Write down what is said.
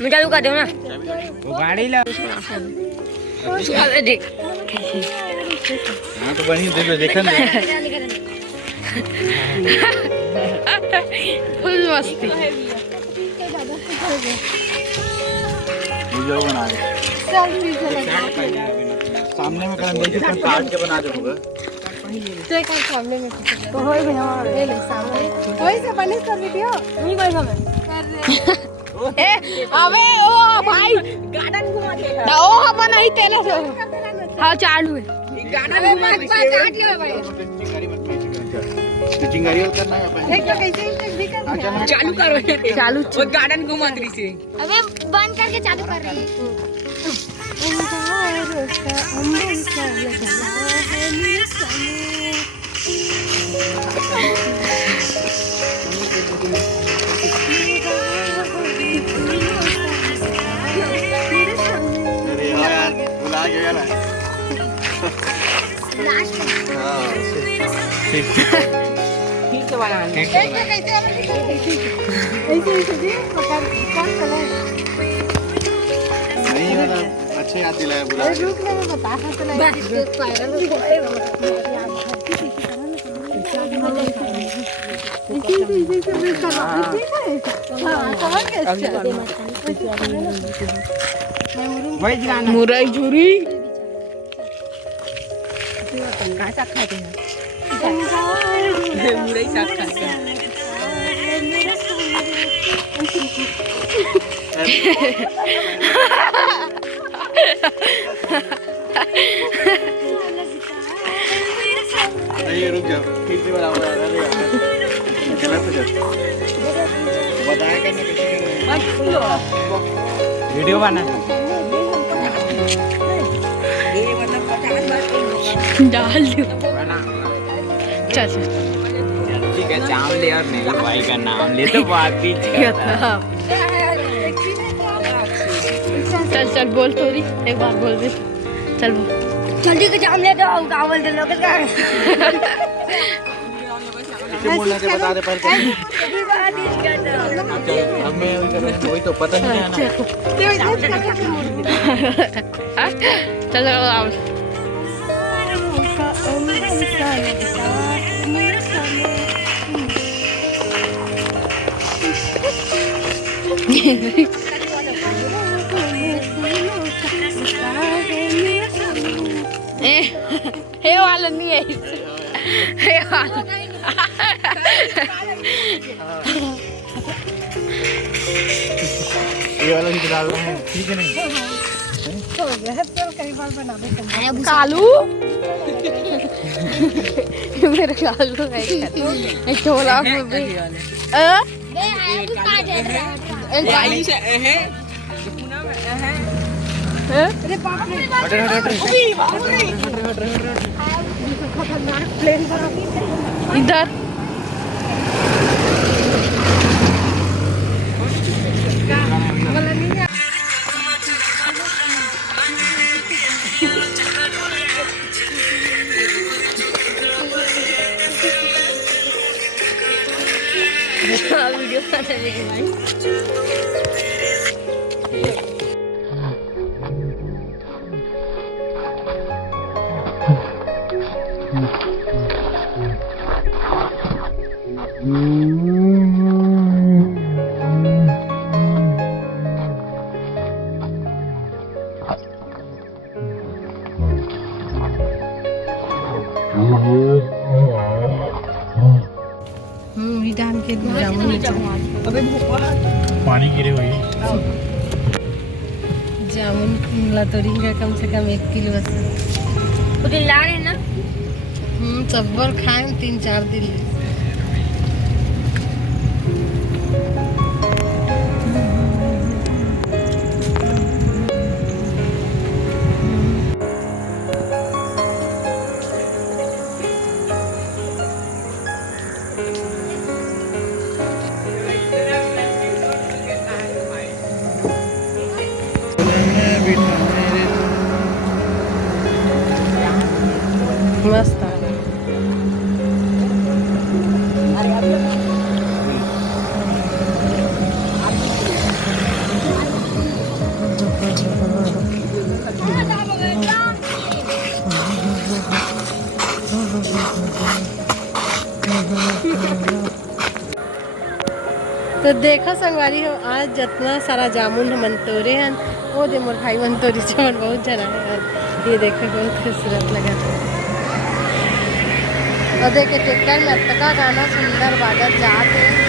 मैं चालू कर दूँ ना। वो गाड़ी ला। देख हाँ तो बनी देखा ना। फुल मस्ती। वीडियो बना दे। सामने में कर देखिए तो काट के बना दे होगा। तो एक सामने में तो होई भी हां ले ले सामने होई से बने कर वीडियो नहीं कोई हमें ए अबे ओ भाई गार्डन घुमा दे ओ हम नहीं तेले से हां चालू है गार्डन घुमा के काट ले भाई स्टिचिंग करिए करना है अपन एक कैसे भी कर चालू करो चालू वो गार्डन घुमा रही से। अबे बंद करके चालू कर रही है अरे यार बुला गया ना। ठीक से बना ले। नहीं वाला अच्छे याद दिलाया बुला वही गाना मुरई झुरी का साथ खाते हैं मुरई साथ खाते हैं। नहीं रुक जाओ फिर से बनाओ गलत हो जाता बताया करना किसी वीडियो बना डाल दो। चल ठीक है चावल ले और नहीं भाई का नाम ले तो बात भी चल चल बोल थोड़ी एक बार बोल दे। चल बोल जल्दी के जाम ले दो का बोल दे लोग का इसे बोलने से बता दे पर हमें वही तो पता नहीं है ना। चल हे वाला नहीं है हे वाला ये वाला भी डाल रहे हैं ठीक है नहीं तो यह तो कई बार बना दे कालू मेरा कालू है एक छोला बे आया कुछ काट दे वाली से है पुना में है। अरे बाप रे खतरनाक प्लेन बना दी इधर वीडियो चलेगी भाई। डाल के जामुन अबे पानी गिरे हुई जामुन ला तोड़ेंगे कम से कम 1 किलो बस उधर ला रहे ना सब बार खाए 3-4 दिन मस्त तो देखो संगवारी हो आज जितना सारा जामुन हम तोड़े हैं वो दे मोर भाई मन तोड़ी चमन बहुत जना है। ये देखो बहुत खूबसूरत लगा और देखे ट्रैक्टर में तका गाना सुंदर बाजत जाते